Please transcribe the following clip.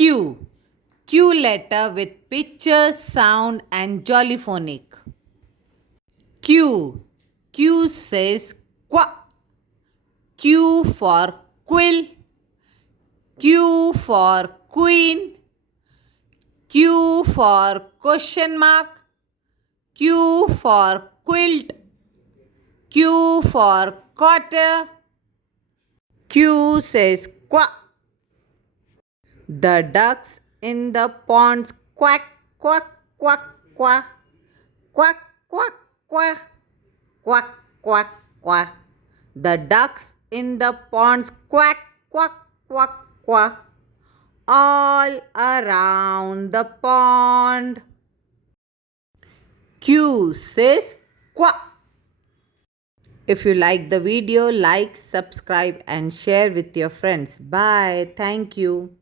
Q. Q letter with picture, sound, and jolly phonic. Q. Q says qua. Q for quill. Q for queen. Q for question mark. Q for quilt. Q for quarter. Q says qua. The ducks in the ponds quack, quack, quack, quack, quack, quack, quack, quack, quack, quack. The ducks in the ponds quack, quack, quack, quack, all around the pond. Q says quack. If you like the video, like, subscribe and share with your friends. Bye. Thank you.